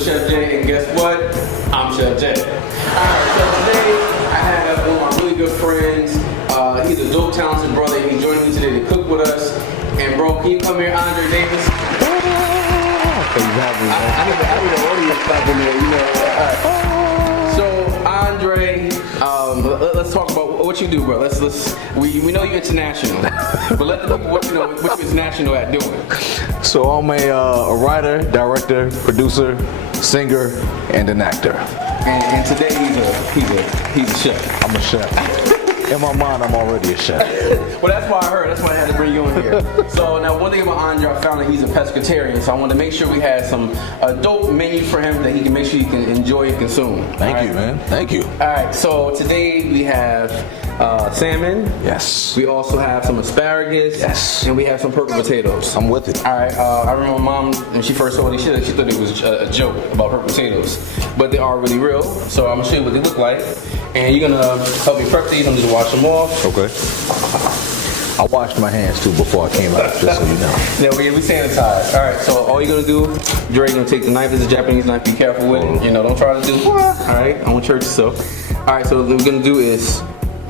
with Chef J, and guess what? I'm Chef J. Alright, so today I have one of my really good friends. He's a dope, talented brother. He's joining me today to cook with us. And bro, can you come here, Andre Davis? Exactly. I need the audience clap in there, you know. Alright. So Andre, let's talk about what you do, bro. We know you're international, but let the people what you're international at doing. So I'm a writer, director, producer, singer, and an actor. And today he's a chef. I'm a chef. In my mind, I'm already a chef. Well, that's why I heard. That's why I had to bring you in here. So now, one thing about Andre, I found that he's a pescatarian. So I wanted to make sure we had some dope menu for him that he can make sure he can enjoy and consume. Thank you, man. Thank you. All right. So today we have salmon. Yes. We also have some asparagus. Yes. And we have some purple potatoes. I'm with it. All right. I remember my mom when she first saw these shit, she thought it was a joke about purple potatoes, but they are really real. So I'm gonna show you what they look like. And you're gonna help me prep these. I'm just wash them off. Okay. I washed my hands too before I came out, just so you know. Yeah, we sanitized. All right, so all you're gonna do, Dre's gonna take the knife. This is a Japanese knife. Be careful with it. You know, don't try to do. All right, I want to hurt yourself. All right, so what we're gonna do is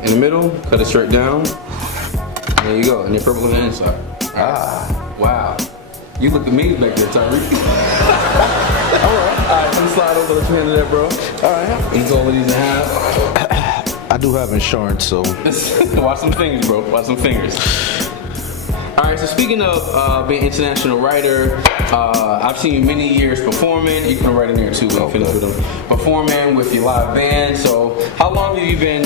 in the middle, cut it straight down. And there you go, and then purple on the inside. Right. Wow, you look amazing back there, Tyreek. All right, so slide over the hand of that, bro. All right, eat all of these in half. I do have insurance, so. Watch some fingers, bro. Watch some fingers. All right, so speaking of being an international writer, I've seen you many years performing. You can write in there too when you finish with them. Performing with your live band. So how long have you been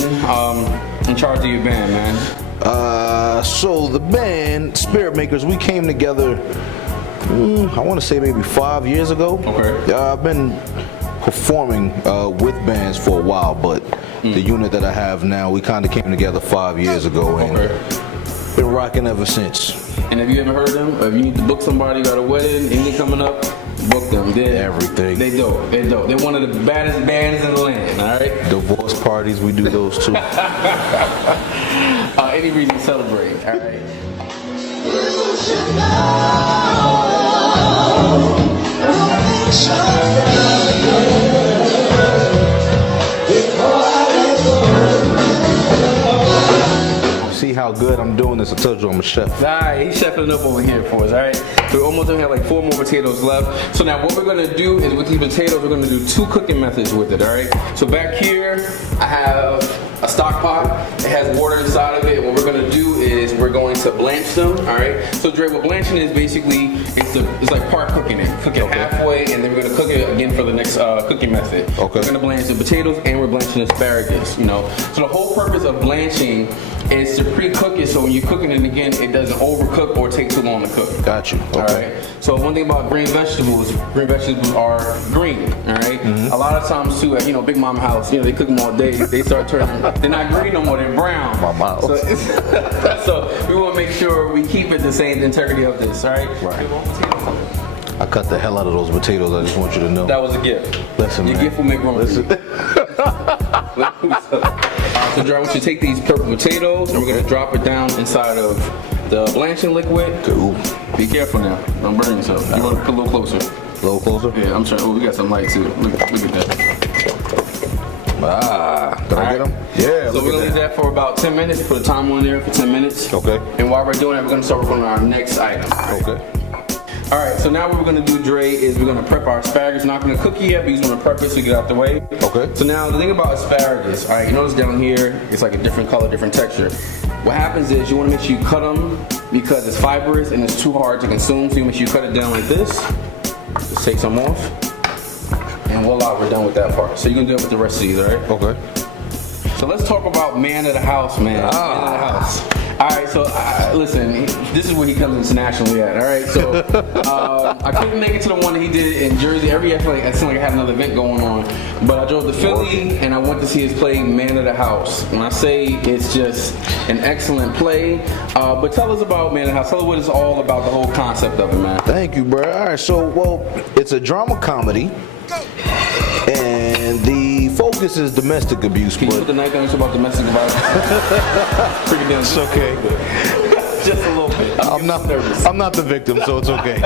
in charge of your band, man? So the band, Spirit Makers, we came together, I want to say maybe 5 years ago. Okay. I've been performing with bands for a while, but the unit that I have now, we kind of came together 5 years ago and been rocking ever since. And have you ever heard of them? Or if you need to book somebody, got a wedding, anything coming up, book them. Everything. They dope. They're dope. They're one of the baddest bands in the land, all right? Divorce parties, we do those too. Any reason to celebrate, all right? See how good I'm doing this? I told you I'm a chef. Alright, he's chefing up over here for us, alright? We're almost gonna have like 4 more potatoes left. So now what we're gonna do is with these potatoes, we're gonna do 2 cooking methods with it, alright? So back here, I have a stock pot. It has water inside of it. And what we're gonna do is we're going to blanch them, alright? So Dre, what blanching is basically, it's like part cooking it. Cook it halfway, and then we're gonna cook it again for the next cooking method. Okay. We're gonna blanch the potatoes and we're blanching asparagus, you know? So the whole purpose of blanching is to pre-cook it so when you're cooking it again, it doesn't overcook or take too long to cook. Got you. Okay. All right. So one thing about green vegetables are green. All right? A lot of times too, at Big Mama house, they cook them all day. They start turning. They're not green no more. They're brown. My mouth. So we want to make sure we keep it the same integrity of this. All right. Right. I cut the hell out of those potatoes. I just want you to know. That was a gift. Listen, Your man. gift will make room. Listen. So Dre, I want you to take these purple potatoes and we're going to drop it down inside of the blanching liquid. Cool. Be careful now. Don't burn yourself. You want to put a little closer. A little closer? Yeah, I'm trying. Oh, we got some light too. Look at that. Can I get them? Yeah. So we're going to leave that for about 10 minutes. Put a timer on there for 10 minutes. Okay. And while we're doing that, we're going to start working on our next item. Okay. All right, so now what we're gonna do, Dre, is we're gonna prep our asparagus. We're not gonna cook it yet, but we're gonna prep it so we get out the way. Okay. So now the thing about asparagus, all right, you notice down here, it's like a different color, different texture. What happens is you wanna make sure you cut them because it's fibrous and it's too hard to consume. So you make sure you cut it down like this. Just take some off. And voila, we're done with that part. So you're gonna do it with the rest of these, all right? Okay. So let's talk about man of the house, man. Man of the house. All right, so listen, this is where he comes internationally at. All right, so I couldn't make it to the one that he did in Jersey. I feel like it seemed like I had another event going on, but I drove to Philly and I went to see his play, Man of the House. When I say it's just an excellent play, but tell us about Man of the House. Tell us what it's all about, the whole concept of it, man. Thank you, bro. All right, so it's a drama comedy, and the focus is domestic abuse. Can you put the knife down about domestic violence? Pretty damn. It's okay. Just a little bit. I'm not the victim, so it's okay.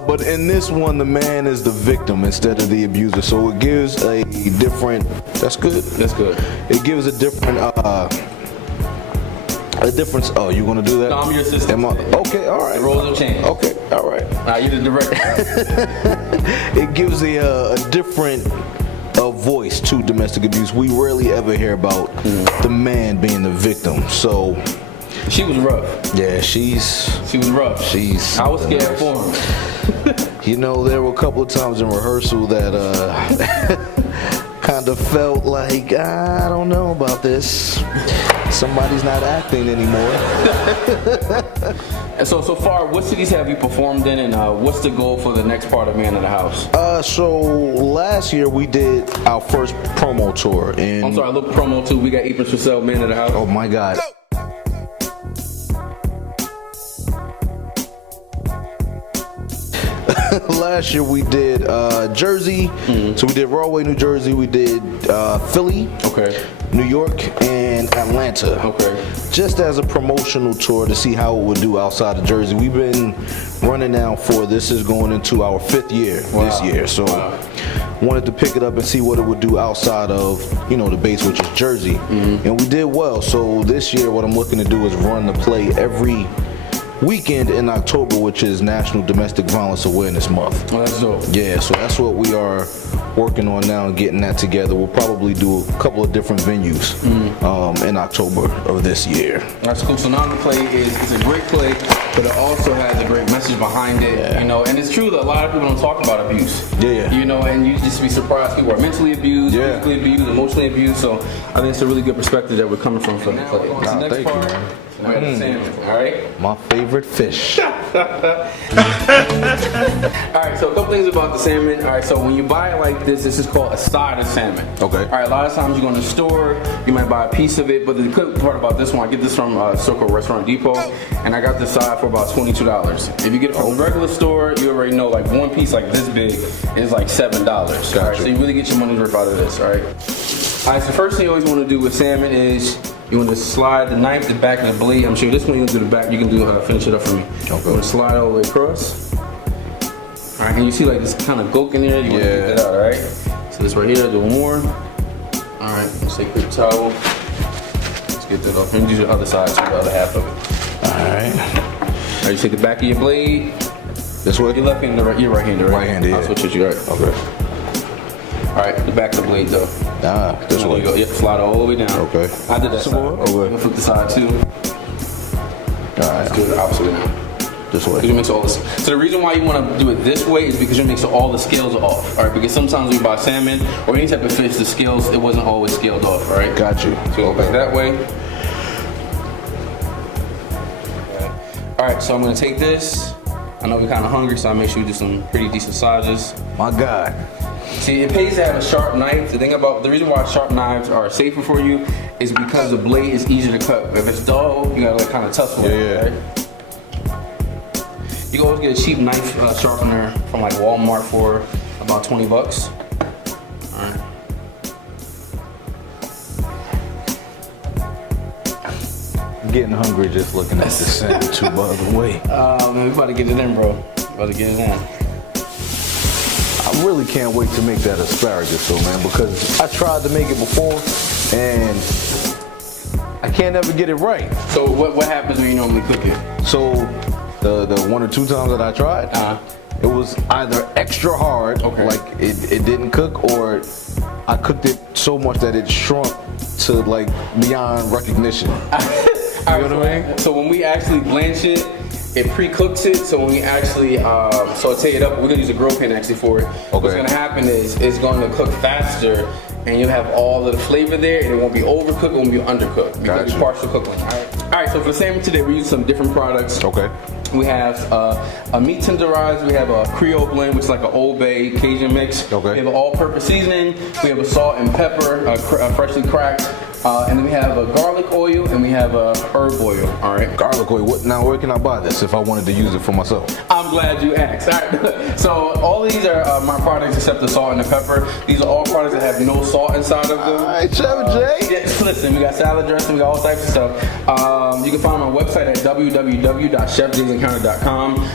But in this one, the man is the victim instead of the abuser. So it gives a different. That's good. That's good. It gives a different. A difference. Oh, you gonna do that? No, I'm your assistant. Okay, all right. The roles have changed. Okay, all right. Nah, you're the director. It gives a different voice to domestic abuse. We rarely ever hear about the man being the victim. So she was rough. Yeah, she was rough. I was scared for him. You know, there were a couple of times in rehearsal that kind of felt like, I don't know about this. Somebody's not acting anymore. And so far, what cities have you performed in, and what's the goal for the next part of Man of the House? So last year we did our first promo tour. I'm sorry, look, promo too. We got aprons for sale, Man of the House. Oh my God. Go. Last year we did Jersey, so we did Rahway, New Jersey, we did Philly, New York, and Atlanta. Just as a promotional tour to see how it would do outside of Jersey. We've been running now for, this is going into our 5th year this year, so wanted to pick it up and see what it would do outside of, you know, the base, which is Jersey, and we did well. So this year what I'm looking to do is run the play every weekend in October, which is National Domestic Violence Awareness Month. Oh, that's dope. Yeah, so that's what we are working on now and getting that together. We'll probably do a couple of different venues in October of this year. That's cool. So now the play is a great play, but it also has a great message behind it. You know, and it's true that a lot of people don't talk about abuse. You know, and you just be surprised people are mentally abused, physically abused, emotionally abused. So I think it's a really good perspective that we're coming from the play. Thank you, man. Salmon, all right? My favorite fish. All right, so a couple things about the salmon. All right, so when you buy it like this is called a side of salmon. All right, a lot of times you go in the store, you might buy a piece of it, but the good part about this one, I get this from Circle Restaurant Depot, and I got this side for about $22. If you get it from a regular store, you already know like one piece like this big is like $7. All right, so you really get your money's worth out of this, all right? All right, so first thing you always want to do with salmon is you want to slide the knife, the back of the blade. I'm sure this one you're going to do the back. You can do finish it up for me. You want to slide all the way across. All right, and you see like this kind of gulk in there. You want to get that out, all right? So this right here, do one more. All right, let's take a quick towel. Let's get that off. And do the other side, so the other half of it. All right, you take the back of your blade. This way? Your left hand, your right hand, right? Right handed, I'll switch with you, right? Okay. All right, the back of the blade though. This way. You go. You have to slide all the way down. Okay. I did that side. I'm gonna flip the side too. All right. Let's do it opposite now. This way. You mix all this. So the reason why you want to do it this way is because you mix all the scales off. All right. Because sometimes when you buy salmon or any type of fish, the scales it wasn't always scaled off. All right. Got you. So go back that way. All right. So I'm gonna take this. I know we're kind of hungry, so I make sure we do some pretty decent sizes. My God. See, it pays to have a sharp knife. The reason why sharp knives are safer for you is because the blade is easier to cut. If it's dull, you gotta like kind of tussle it, right? You can always get a cheap knife sharpener from like Walmart for about $20. All right. I'm getting hungry just looking at this salmon too, by the way. Man, we about to get it in, bro. About to get it in. I really can't wait to make that asparagus though, man, because I tried to make it before and I can't ever get it right. So what happens when you normally cook it? So the 1 or 2 times that I tried, it was either extra hard, like it didn't cook, or I cooked it so much that it shrunk to like beyond recognition. You know what I mean? So when we actually blanch it, it pre-cooks it, so when we actually saute it up, we're gonna use a grill pan actually for it. What's gonna happen is it's going to cook faster, and you'll have all of the flavor there, and it won't be overcooked, it won't be undercooked, because it's partial cooking. All right, so for the salmon today, we use some different products. We have a meat tenderized, we have a Creole blend, which is like an Old Bay Cajun mix. We have an all-purpose seasoning, we have a salt and pepper, freshly cracked. And then we have a garlic oil and we have a herb oil. All right. Garlic oil. Now, where can I buy this if I wanted to use it for myself? I'm glad you asked. All right. So all of these are my products except the salt and the pepper. These are all products that have no salt inside of them. All right, Chef Jay. Yeah, listen, we got salad dressing, we got all types of stuff. You can find my website at www.chefjaysencounter.com.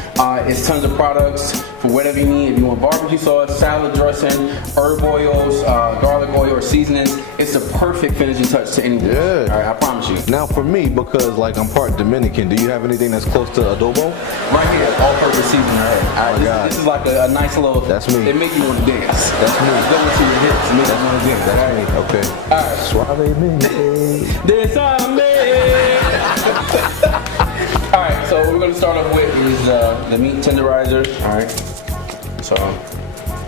It's tons of products for whatever you need. If you want barbecue sauce, salad dressing, herb oils, garlic oil, or seasonings, it's the perfect finishing touch to anything. Yeah. All right, I promise you. Now for me, because like I'm part Dominican, do you have anything that's close to adobo? Right here, all-purpose seasoning. All right, this is like a nice little. That's me. It makes you want to dance. That's me. It's going to your hips. It makes you want to dance. That's me. Okay. All right. Suavemente. All right, so what we're gonna start off with is the meat tenderizer. All right. So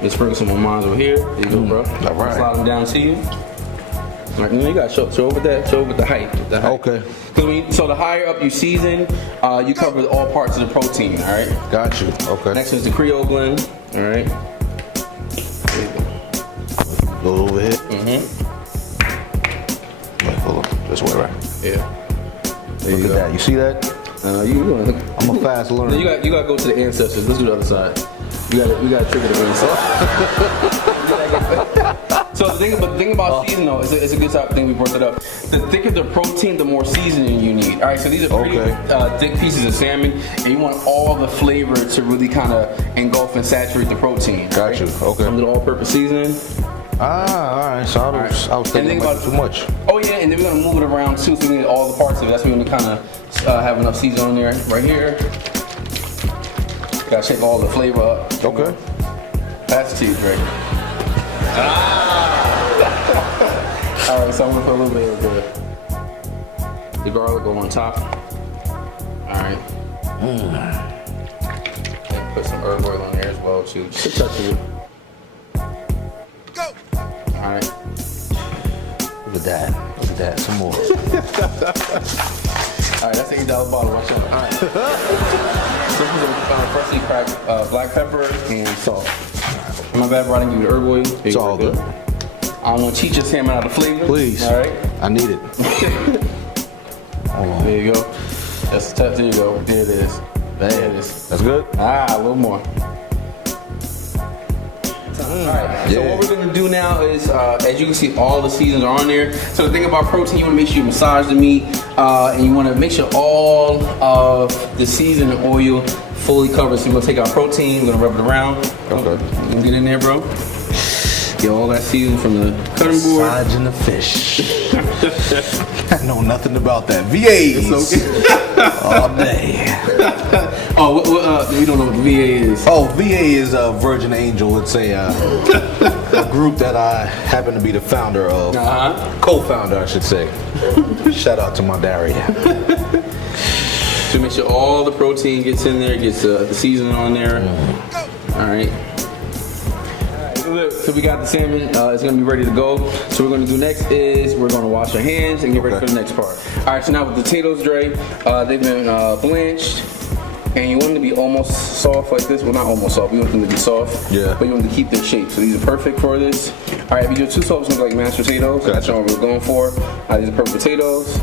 let's sprinkle some Omans over here. There you go, bro. All right. Slide them down to you. All right, you gotta show with that. Show with the height. Okay. So the higher up you season, you cover all parts of the protein. All right. Got you. Okay. Next is the Creole blend. All right. Go over here. Wait, hold on. This way, right? Yeah. Look at that. You see that? I'm a fast learner. You gotta go to the ancestors. Let's do the other side. We gotta trigger the brain cell. So the thing about seasoning though, it's a good thing we brought that up. The thicker the protein, the more seasoning you need. All right, so these are pretty thick pieces of salmon, and you want all the flavor to really kind of engulf and saturate the protein. Got you. Okay. Some of the all-purpose seasoning. All right. So I was thinking about too much. Oh yeah, and then we're gonna move it around too, so we need all the parts of it. That's when we kind of have enough seasoning on there. Right here. Gotta shake all the flavor up. Okay. That's the cheese, right? All right, so I'm gonna put a little bit of the garlic on top. All right. And put some herb oil on there as well too. Just a touch of it. Go. All right. Look at that. Look at that. Some more. All right, that's an $8 bottle. Watch out. All right. So this is a freshly cracked black pepper and salt. My bad, bro. I didn't give you the herb oil. It's all good. I don't want to cheat your salmon out of flavor. Please. All right. I need it. Hold on. There you go. That's the touch. There you go. There it is. There it is. That's good? A little more. Alright, so what we're gonna do now is, as you can see, all the seasons are on there. So the thing about protein, you wanna make sure you massage the meat, and you wanna make sure all of the seasoning oil fully covers. So we're gonna take our protein, we're gonna rub it around. Okay. You can get in there, bro. Get all that seasoning from the cutting board. Massaging the fish. I know nothing about that. VAs. Okay. All day. We don't know what the VA is. Oh, VA is a Virgin Angel. It's a group that I happen to be the founder of. Co-founder, I should say. Shout out to my daddy. So make sure all the protein gets in there, gets the seasoning on there. All right. So we got the salmon, it's gonna be ready to go. So what we're gonna do next is we're gonna wash our hands and get ready for the next part. All right, so now with the potatoes, Dre, they've been blanched, and you want them to be almost soft like this. Well, not almost soft, you want them to be soft, but you want them to keep their shape. So these are perfect for this. All right, if you do too soft, it's gonna look like mashed potatoes. So that's what we're going for. These are perfect potatoes,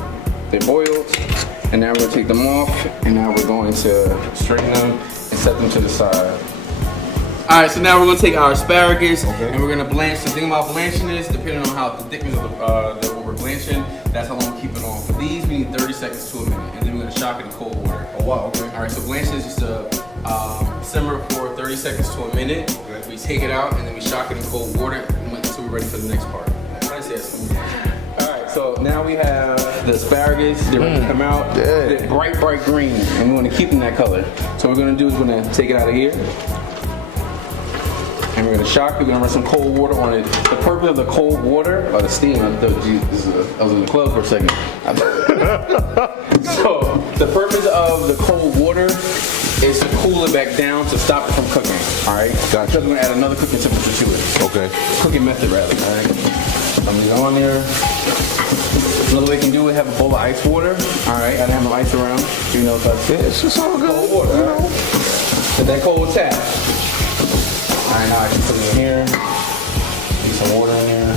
they're boiled, and now we're gonna take them off, and now we're going to straighten them and set them to the side. All right, so now we're gonna take our asparagus and we're gonna blanch. The thing about blanching is, depending on how the thickness of what we're blanching, that's how long we keep it on. For these, we need 30 seconds to a minute, and then we're gonna shock it in cold water. Oh wow, okay. All right, so blanching is just a simmer for 30 seconds to a minute. Okay. We take it out and then we shock it in cold water until we're ready for the next part. All right, so now we have the asparagus. They're ready to come out. They're bright green, and we want to keep them that color. So what we're gonna do is we're gonna take it out of here. And we're gonna shock it. We're gonna run some cold water on it. The purpose of the cold water, or the steam, I was in the club for a second. So the purpose of the cold water is to cool it back down to stop it from cooking. All right. Gotcha. Because we're gonna add another cooking temperature to it. Okay. Cooking method rather. All right. I'm gonna go on there. Another way you can do it, have a bowl of ice water. All right. I didn't have no ice around. You know, it's just all good. Cold water. You know. With that cold tap. All right, now I can put it in here. Get some water in here.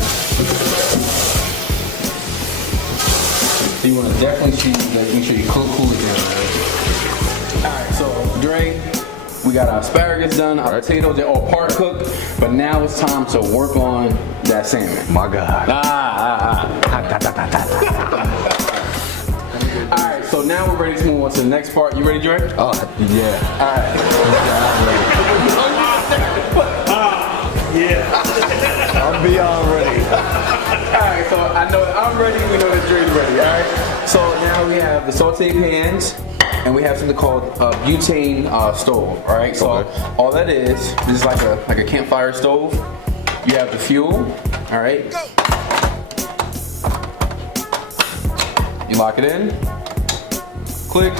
So you want to definitely see, like, make sure you cool it down. Alright, so Dre, we got our asparagus done, our potatoes, they're all part cooked, but now it's time to work on that salmon. My God. Alright, so now we're ready to move on to the next part. You ready, Dre? Oh, yeah. Alright. Yeah. I'm beyond ready. Alright, so I know I'm ready, we know that Dre's ready, alright? So now we have the sauteed pans, and we have something called a butane stove, alright? So all that is like a campfire stove. You have the fuel, alright? You lock it in, click,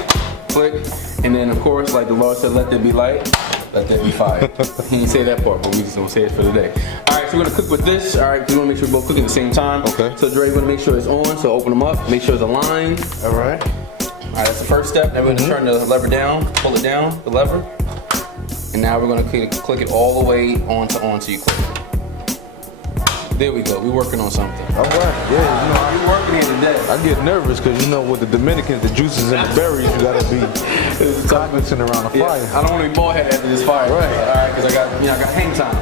and then of course, like the Lord said, let there be light, let there be fire. He didn't say that part, but we just gonna say it for today. Alright, so we're gonna cook with this, alright, we wanna make sure we're both cooking at the same time. Okay. So Dre, we're gonna make sure it's on, so open them up, make sure it's aligned. Alright. Alright, that's the first step. Then we're gonna turn the lever down, pull it down, the lever. And now we're gonna click it all the way onto you click it. There we go, we're working on something. All right. Yeah, you know, We're working here today. I get nervous because you know with the Dominicans, the juices and the berries, you gotta be cognizant around the fire. I don't want to be bald headed after this fire. Right. Alright, because I got hang time.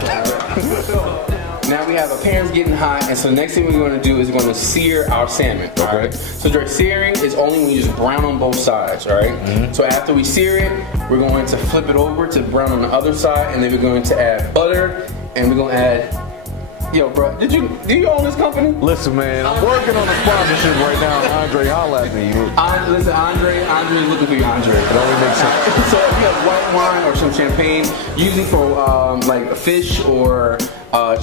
Now we have our pans getting hot, and so the next thing we're going to do is we're going to sear our salmon. Alright. So Dre, searing is only when you just brown on both sides. Alright. So after we sear it, we're going to flip it over to brown on the other side, and then we're going to add butter, and we're going to add. Yo, bro, do you own this company? Listen, man, I'm working on a sponsorship right now. Andre, holla at me. Listen, Andre's looking for you, Andre. It only makes sense. So if you have white wine or some champagne, usually for like fish or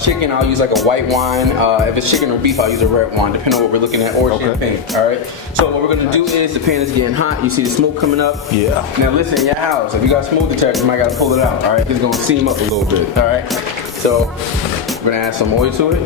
chicken, I'll use like a white wine. If it's chicken or beef, I'll use a red wine, depending on what we're looking at, or champagne. All right. So what we're gonna do is the pan is getting hot. You see the smoke coming up. Yeah. Now listen, in your house, if you got smoke detector, you might gotta pull it out. All right. It's gonna steam up a little bit. All right. So we're gonna add some oil to it.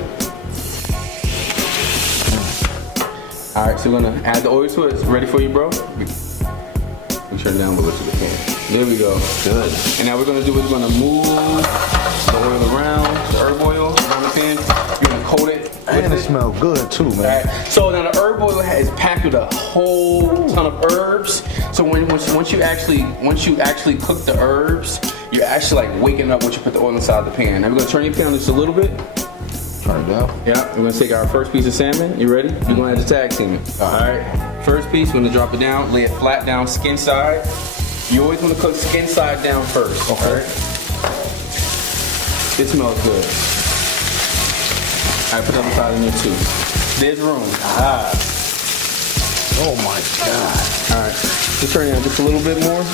All right. So we're gonna add the oil to it. It's ready for you, bro. We turn down a little to the pan. There we go. Good. And now we're gonna do is we're gonna move the oil around, the herb oil around the pan. You're gonna coat it. And it smells good too, man. Alright. So now the herb oil is packed with a whole ton of herbs. So once you actually cook the herbs, you're actually like waking up once you put the oil inside the pan. Now we're gonna turn your pan just a little bit. Turn it down. Yeah, we're gonna take our first piece of salmon. You ready? We're gonna add the tag team. Alright. First piece, we're gonna drop it down, lay it flat down, skin side. You always wanna cook skin side down first. Okay. Alright. It smells good. Alright, put the other side in there too. There's room. Oh my God. Alright. Just turn it on just a little bit more.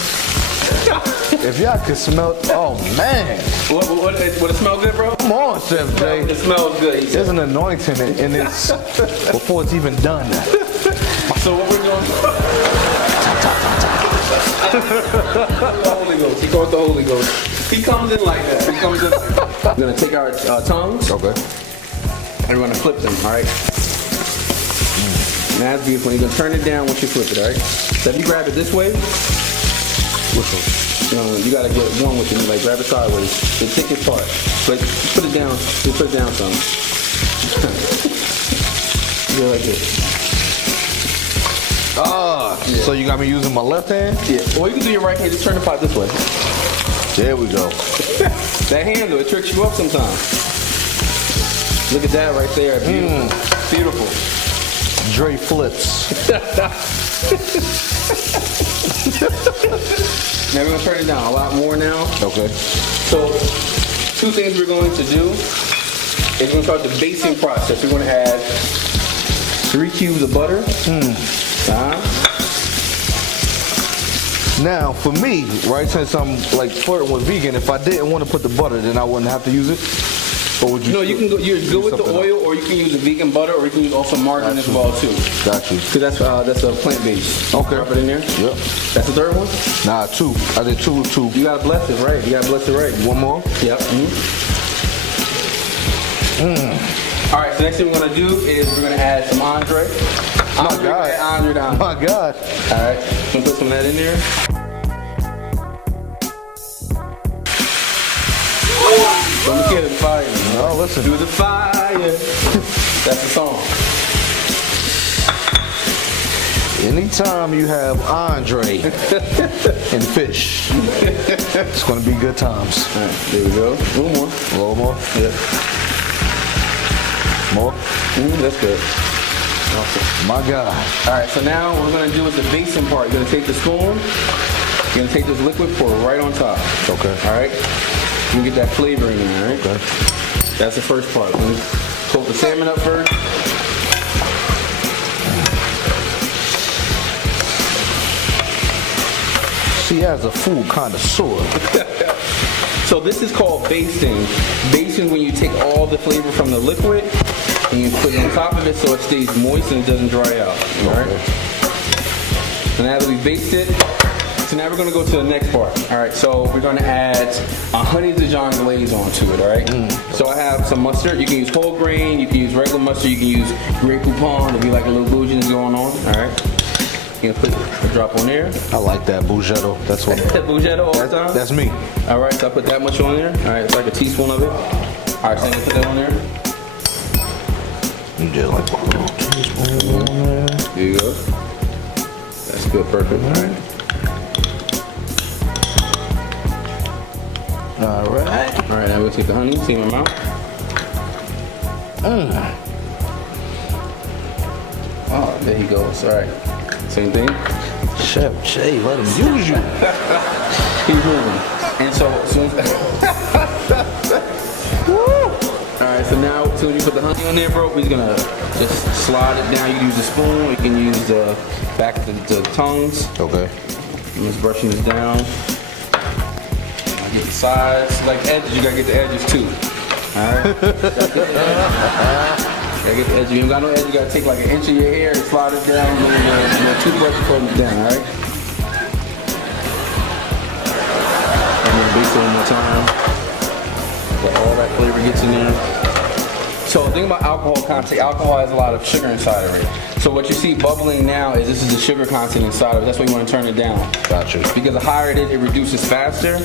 If y'all could smell, oh man. What it smell good, bro? Come on, Chef Jay. It smells good. There's an anointing in it's before it's even done. So what we're doing? The Holy Ghost. He calls the Holy Ghost. He comes in like that. We're gonna take our tongues. Okay. And we're gonna flip them, alright? Now that's beautiful. You're gonna turn it down once you flip it, alright? So if you grab it this way, Which one? you gotta get one with it, like grab it sideways. The thickest part. Like put it down. You put it down some. Do it like this. So you got me using my left hand? Yeah. Or you can do your right hand, just turn the pot this way. There we go. That handle, it tricks you up sometimes. Look at that right there. Beautiful. Beautiful. Dre flips. Now we're gonna turn it down a lot more now. Okay. So, two things we're going to do is we're gonna start the basting process. We're gonna add 3 cubes of butter. Now, for me, right, since I'm like flirting with vegan, if I didn't want to put the butter, then I wouldn't have to use it. Or would you? No, you can go. You're good with the oil, or you can use the vegan butter, or you can use also margarine as well too. Got you. Because that's a plant based. Okay. Drop it in there. Yep. That's the third one. Nah, 2. I did 2. You gotta bless it right. You gotta bless it right. One more. Yep. All right. So next thing we're gonna do is we're gonna add some Andre. My God. Andre down. My God. All right. Gonna put some of that in there. Don't look at the fire. No, listen. Do the fire. That's the song. Anytime you have Andre and fish, it's gonna be good times. All right, there we go. A little more. A little more? Yeah. More? That's good. Awesome. My God. All right, so now what we're gonna do is the basting part. You're gonna take the spoon, you're gonna take this liquid, pour it right on top. Okay. All right? You can get that flavor in there, all right? Okay. That's the first part. Let me coat the salmon up first. See, as a food connoisseur. So this is called basting. Basting when you take all the flavor from the liquid and you put it on top of it so it stays moist and it doesn't dry out. All right? So now that we basted, so now we're gonna go to the next part. All right, so we're gonna add a honey Dijon glaze onto it, all right? So I have some mustard. You can use whole grain, you can use regular mustard, you can use Grey Poupon if you like a little bouginess going on, all right? You're gonna put a drop on there. I like that Bougetto. That's what. Bougetto all the time? That's me. All right, so I put that much on there. All right, it's like a teaspoon of it. All right, so I'm gonna put that on there. You just like a little teaspoon on there. There you go. That's good, perfect. All right. All right, now we'll take the honey, see my mouth. Oh, there he goes. All right. Same thing. Chef Jay, let him use you. Keep moving. And so, as soon as Alright, so now as soon as you put the honey on there, bro, we're gonna just slide it down. You can use the spoon, you can use the back of the tongues. Okay. I'm just brushing this down. I get the sides, like edges, you gotta get the edges too. Alright? Gotta get the edge. You ain't got no edge, you gotta take like an inch of your hair and slide it down and then toothbrush and fold it down, alright? And then baste it one more time. So all that flavor gets in there. So the thing about alcohol content, alcohol has a lot of sugar inside of it. So what you see bubbling now is this is the sugar content inside of it. That's why you want to turn it down. Gotcha. Because the higher it is, it reduces faster.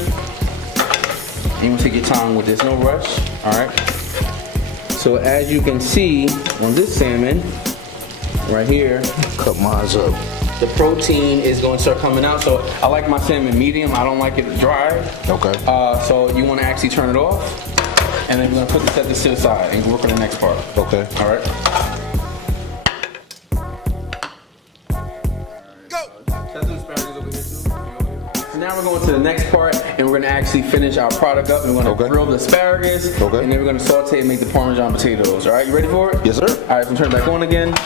And you want to take your time with this, no rush, alright? So as you can see on this salmon, right here, cut mine up. the protein is going to start coming out. So I like my salmon medium. I don't like it dry. Okay. So you want to actually turn it off, and then we're going to put this at the still side and work on the next part. Okay. All right. Now we're going to the next part, and we're going to actually finish our product up, and we're going to grill the asparagus, and then we're going to saute and make the Parmesan potatoes. All right, you ready for it? Yes, sir. All right, so turn it back on again.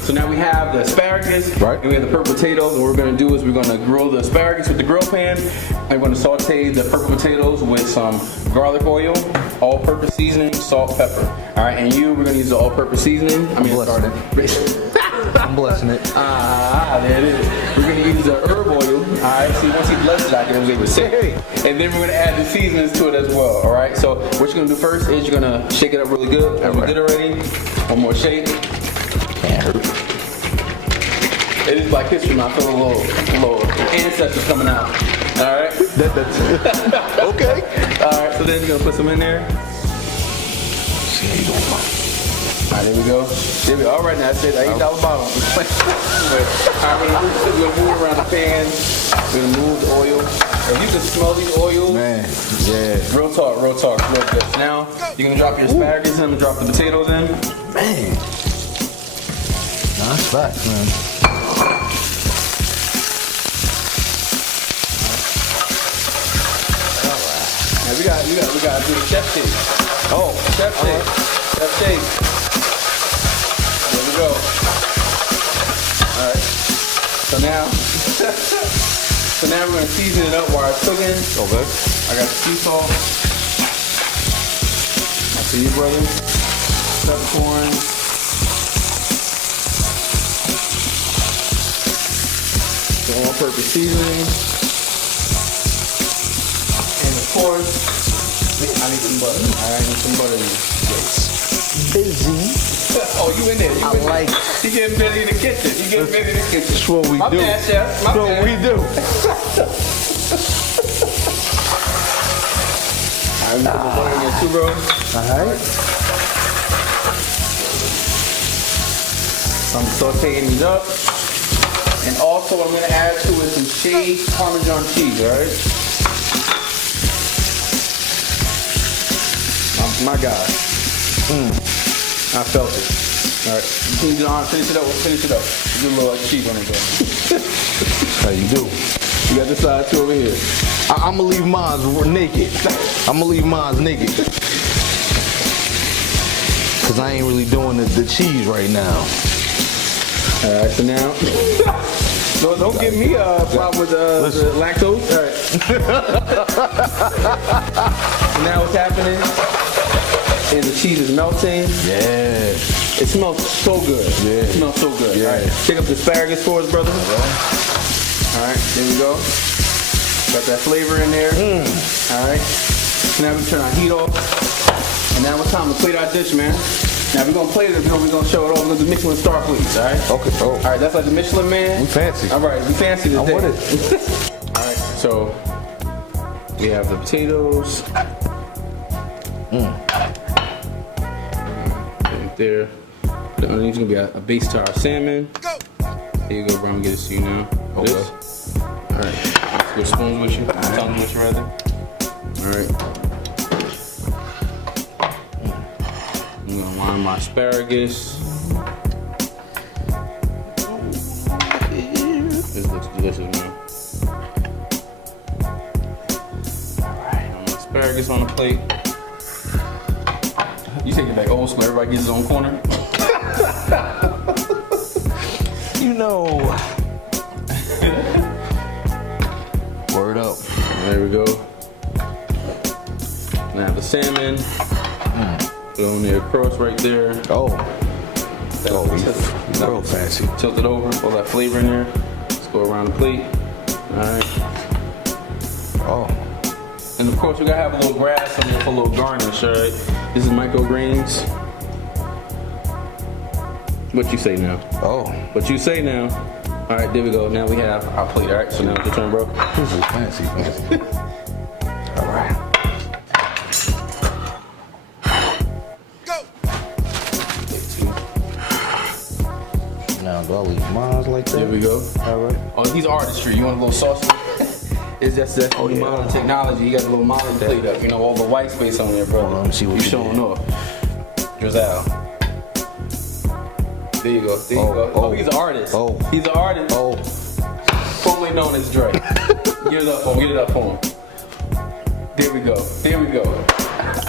So now we have the asparagus, and we have the purple potatoes, and what we're going to do is we're going to grill the asparagus with the grill pan, and we're going to saute the purple potatoes with some garlic oil, all-purpose seasoning, salt, pepper. All right, and we're going to use the all-purpose seasoning. I'm blessing it. There it is. We're going to use the herb oil. Alright, see, once he blends it out there, it was able to say. And then we're going to add the seasonings to it as well. Alright, so what you're going to do first is you're going to shake it up really good. We did already. One more shake. Can't hurt. It is Black History Month. I feel a little ancestors coming out. Alright? That's it. Okay. Alright, so then you're going to put some in there. Alright, there we go. All right, now that's it. $8 bottle. Alright, we're going to move around the pan. We're going to move the oil. If you can smell these oils, man, yeah. Real talk, real good. So now you're going to drop your asparagus in and drop the potatoes in. Man. That's facts, man. Alright. Now we got to do the chef taste. Oh, chef taste. Chef taste. There we go. Alright. So now we're going to season it up while it's cooking. Okay. I got sea salt. I see you, brother. Peppercorn. The all-purpose seasoning. And of course, I need some butter. I need some butter in there. Busy. Oh, you in there. I like. You getting busy in the kitchen. That's what we do. My bad, chef. That's what we do. Alright, put the butter in there too, bro. Alright. I'm sauteing these up. And also, I'm gonna add to it some shaved Parmesan cheese. All right. My God. I felt it. All right. Finish it up. Finish it up. Do a little cheese on it, bro. How you do? You got this side too over here. I'm gonna leave mine naked. Cause I ain't really doing the cheese right now. All right, so now, no, don't give me a problem with the lactose. All right. So now what's happening is the cheese is melting. Yeah. It smells so good. Yeah. It smells so good. Yeah. All right, pick up the asparagus for us, brother. All right, there we go. Got that flavor in there. All right. So now we turn our heat off. And now it's time to plate our dish, man. Now we're gonna plate it, we're gonna show it off. We're gonna do Michelin star, please, all right? Okay. Oh. All right, that's like the Michelin man. We fancy. All right, we fancy today. I'm with it. All right, so we have the potatoes. Right there. Underneath gonna be a base to our salmon. There you go, bro. I'm gonna get this to you now. Okay. This. All right. Let's go spoons with you. Tongue with you, rather. All right. I'm gonna line my asparagus. This looks delicious, man. Alright, my asparagus on the plate. You take it back old school, everybody gets his own corner. You know. Word up. There we go. Now the salmon. Put it on there across right there. Oh, That's real fancy. Tilt it over, all that flavor in there. Let's go around the plate. Alright. Oh. And of course we gotta have a little grass on there for a little garnish, alright? This is microgreens. What you say now? Oh. What you say now? Alright, there we go. Now we have our plate, alright? So now it's your turn, bro. This is fancy. All right. Now, do I leave mine like that? There we go. All right. Oh, he's artistry. You want a little sauce? It's just that modern technology. You got a little modern plate up. You know, all the white space on there, bro. Hold on, let me see what you you showing did. off. Drizzle. There you go. There you go. Oh, he's an artist. Oh. He's an artist. Oh. Formerly known as Dre. Get it up for him. Get it up for him. There we go. There we go.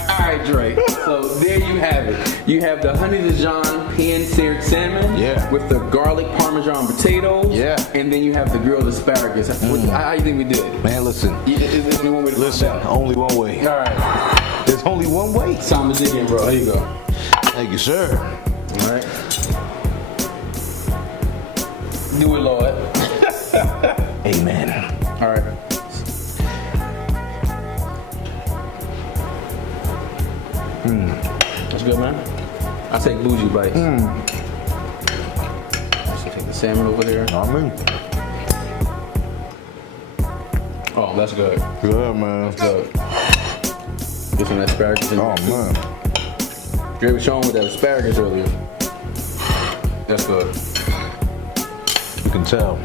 All right, Dre. So there you have it. You have the honey Dijon pan-seared salmon with the garlic Parmesan potatoes. Yeah. And then you have the grilled asparagus. How do you think we did? Man, listen. There's only one way to Listen, find out. only one way. All right. There's only one way. Time to dig in, bro. There you go. Thank you, sir. All right. Do it, Lord. Amen. All right. That's good, man. I take bougie bites. So take the salmon over there. Amen. Oh, that's good. Good, man. Good. Get some asparagus in Oh, there. man. Dre was showing with that asparagus earlier. That's good. You can tell.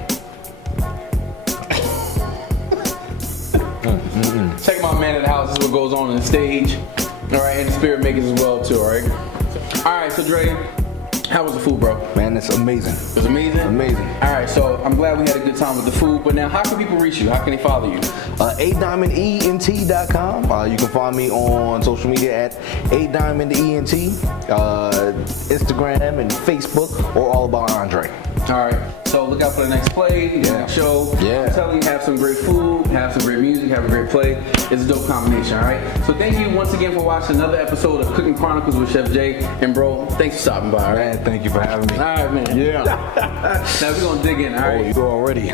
Check my man at the house. This is what goes on the stage. All right, and the spirit makers as well too. All right. All right. So Dre, how was the food, bro? Man, it's amazing. It was amazing. Amazing. All right. So I'm glad we had a good time with the food. But now, how can people reach you? How can they follow you? ADiamondENT.com. You can find me on social media at ADiamondENT, Instagram and Facebook, or All About Andre. All right. So look out for the next play, the next show. Yeah. I'm telling you, have some great food, have some great music, have a great play. It's a dope combination, all right? So thank you once again for watching another episode of Cooking Chronicles with Chef Jay. And bro, thanks for stopping by, all right? Man, thank you for having me. All right, man. Yeah. Now we're going to dig in, all right? Oh, you already.